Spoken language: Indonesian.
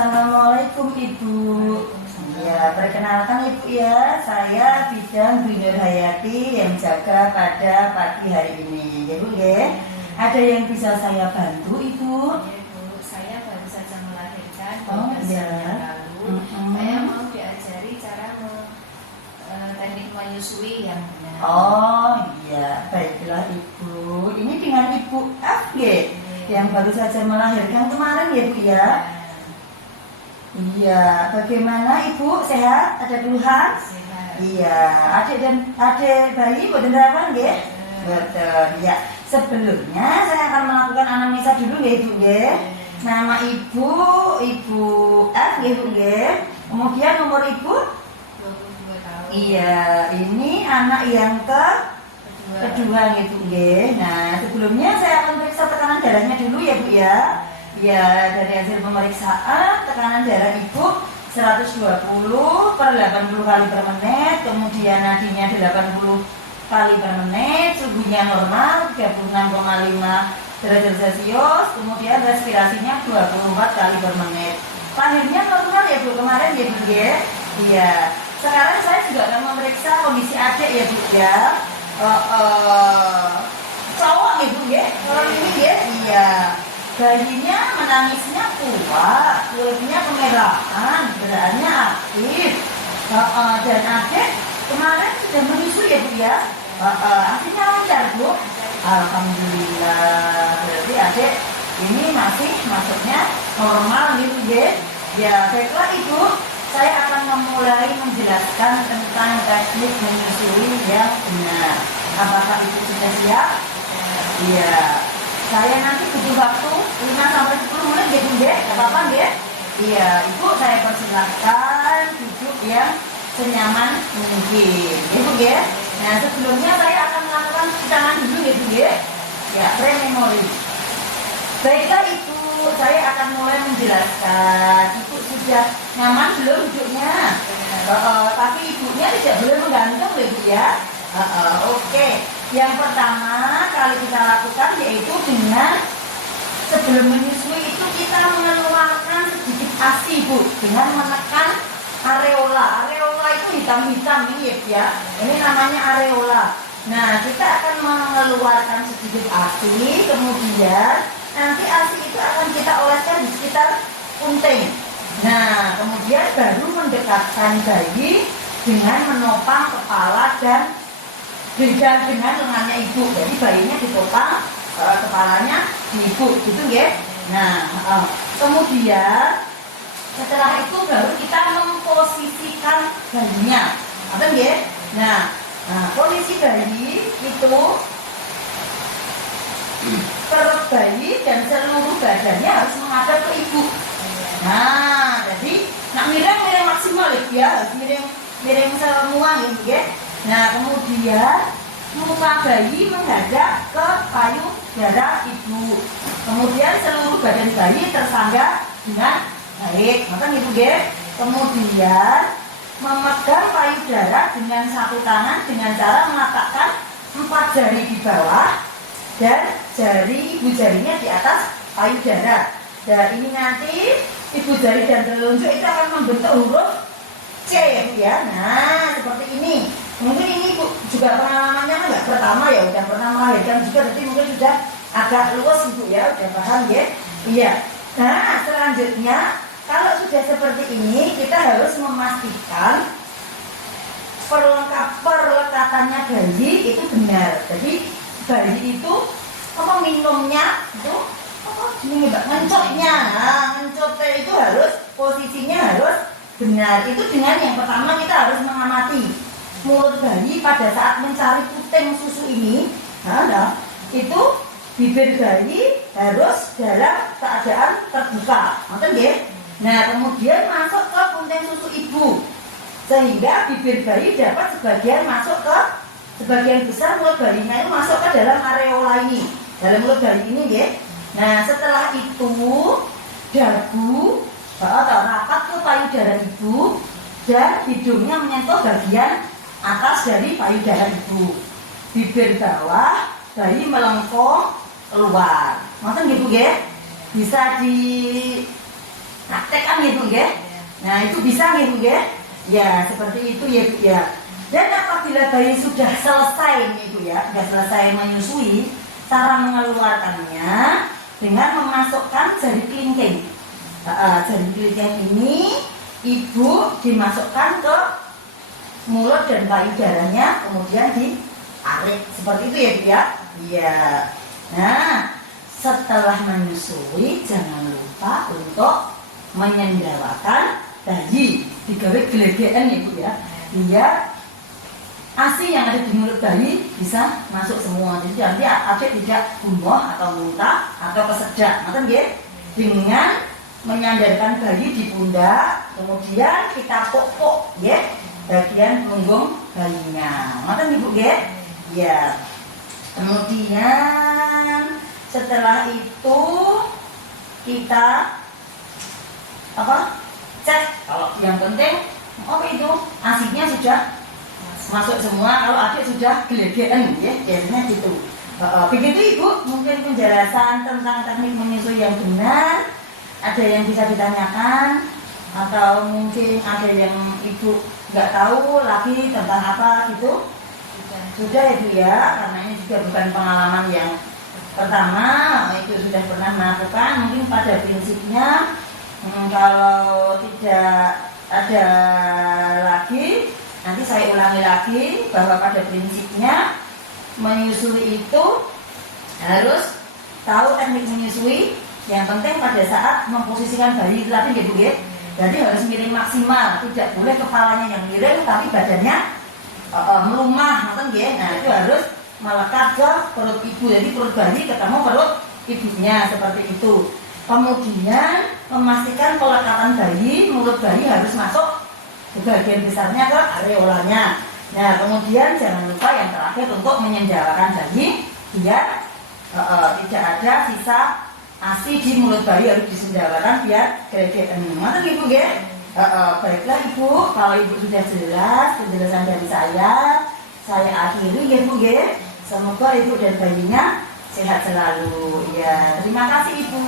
Assalamualaikum Ibu. Ya, perkenalkan Ibu ya, saya bidan Bu Nur Hayati yang jaga pada pagi hari ini. Ya Bu ya, ada yang bisa saya bantu Ibu? Ya Bu, saya baru saja melahirkan Iya. yang lalu. Saya mau diajari cara teknik menyusui yang benar. Oh iya, baiklah Ibu. Ini dengan Ibu F yang baru saja melahirkan kemarin ya Bu ya? Iya, bagaimana Ibu? Sehat? Ada keluhan? Sehat. Iya, adik bayi boten harapan nggih? Betul, ya. Sebelumnya saya akan melakukan anamnesa dulu ya Ibu nggih. Nama Ibu F nggih Bu nggih. Kemudian umur Ibu? 22 tahun. Iya, ini anak yang kedua nggih Bu nggih. Nah, sebelumnya saya akan periksa tekanan darahnya dulu ya Bu ya. Ya, dari hasil pemeriksaan tekanan darah Ibu 120 per 80 kali per menit, kemudian nadinya 80 kali per menit, suhunya normal 36,5 derajat Celcius, kemudian respirasinya 24 kali per menit. Lahirnya normal ya Bu kemarin ya Bu ya. Iya. Sekarang saya juga akan memeriksa kondisi adik ya Bu ya. Cowok ya Bu ya. Orang ini ya. Iya. Bayinya menangisnya kuat, kulitnya kemerahan, gerakannya aktif. Dan adik kemarin sudah menyusui ya Bu ya. Artinya lancar Bu. Alhamdulillah. Berarti adik ini masih masuknya normal gitu ya. Ya, baiklah Ibu, saya akan memulai menjelaskan tentang teknik menyusui yang benar. Apakah Ibu sudah siap? Iya. Saya nanti butuh waktu 5-10 menit ya Bu ya, gak apa-apa ya? Iya, Ibu saya persilahkan duduk yang senyaman mungkin ya Bu ya. Nah sebelumnya saya akan melakukan cuci tangan dulu ya Bu ya. Ya, pre-memori. Baiklah Ibu, saya akan mulai menjelaskan. Ibu sudah nyaman belum duduknya? Tapi ibunya tidak boleh menggantung ya Bu ya. Oke. Yang pertama kali kita lakukan yaitu dengan sebelum menyusui itu kita mengeluarkan sedikit ASI Bu, dengan menekan areola. Areola itu hitam-hitam ini ya. Ini namanya areola. Nah, kita akan mengeluarkan sedikit ASI, kemudian nanti ASI itu akan kita oleskan di sekitar punting. Nah, kemudian baru mendekatkan bayi dengan menopang kepala dan beda dengan lengannya Ibu. Jadi bayinya ditopang, kepalanya di Ibu, gitu ya. Nah, kemudian setelah itu baru kita memposisikan bayinya, apa ya? Nah, posisi bayi itu perut bayi dan seluruh badannya harus menghadap ke Ibu. Nah, jadi miring maksimal ya, miring semua gitu ya. Nah, kemudian muka bayi menghadap ke payudara Ibu. Kemudian seluruh badan bayi tersangga dengan baik, makan Ibu ya. Kemudian memegang payudara dengan satu tangan dengan cara meletakkan 4 jari di bawah dan ibu jarinya di atas payudara. Dan ini nanti ibu jari dan telunjuk itu akan membentuk huruf C ya Bu ya. Nah, seperti ini. Mungkin ini Bu juga pengalamannya kan nggak pertama ya, udah pernah melahirkan juga, tapi mungkin sudah agak luas Ibu ya, udah paham ya? Iya. Nah, selanjutnya kalau sudah seperti ini, kita harus memastikan perlekatannya bayi itu benar. Jadi bayi itu minumnya itu ini Mbak, ngencotnya. Nah, ngencotnya itu harus posisinya harus benar. Itu dengan yang pertama kita harus mengamati mulut bayi pada saat mencari puting susu ini. Nah, itu bibir bayi harus dalam keadaan terbuka, ngerti nggih? Nah, kemudian masuk ke puting susu ibu, sehingga bibir bayi dapat sebagian masuk ke sebagian besar mulut bayinya itu masuk ke dalam areola ini, dalam mulut bayi ini nggih. Nah, setelah itu dagu atau rapat ke payudara ibu dan hidungnya menyentuh bagian atas dari payudara ibu. Bibir bawah bayi melengkung keluar. Maksudnya gitu ya. Bisa praktek kan ya Bu nggih. Nah, itu bisa nggih Bu nggih? Ya, seperti itu ya Bu ya. Dan apabila bayi sudah selesai nih Bu ya, sudah selesai menyusui, cara mengeluarkannya dengan memasukkan jari kelingking. Jari kelingking ini ibu dimasukkan ke mulut dan payudaranya, kemudian ditarik seperti itu ya Bu ya. Iya. Nah, setelah menyusui jangan lupa untuk menyendawakan bayi, digawe gelegean ya Bu ya, biar ASI yang ada di mulut bayi bisa masuk semua. Jadi nanti adik tidak gumoh atau muntah atau kesedak. Makanya dengan menyandarkan bayi di pundak, kemudian kita pok-pok ya bagian punggung bayinya. Makanya Ibu ya. Kemudian setelah itu kita cek kalau yang penting itu ASINya sudah masuk semua. Kalau adik sudah gelegean ya biasanya gitu. Begitu Ibu, mungkin penjelasan tentang teknik menyusui yang benar. Ada yang bisa ditanyakan atau mungkin ada yang Ibu nggak tahu lagi tentang apa gitu? Sudah ya Bu ya, karena ini juga bukan pengalaman yang pertama, itu sudah pernah melakukan. Mungkin pada prinsipnya kalau tidak ada lagi, nanti saya ulangi lagi bahwa pada prinsipnya menyusui itu harus tahu teknik menyusui. Yang penting pada saat memposisikan bayi itu tadi gitu ya. Jadi harus miring maksimal, tidak boleh kepalanya yang miring tapi badannya melumah, nonton ya. Nah itu harus melekat ke perut ibu, jadi perut bayi ketemu perut ibunya seperti itu. Kemudian memastikan pelekatan bayi, mulut bayi harus masuk ke bagian besarnya ke areolanya. Nah kemudian jangan lupa yang terakhir untuk menyendawakan bayi biar tidak ada sisa ASI di mulut bayi, harus disendawakan biar gelegean. Mantap Ibu ya. Baiklah Ibu, kalau Ibu sudah jelas penjelasan dari saya akhiri ya Bu ya. Semoga Ibu dan bayinya sehat selalu. Ya, terima kasih Ibu.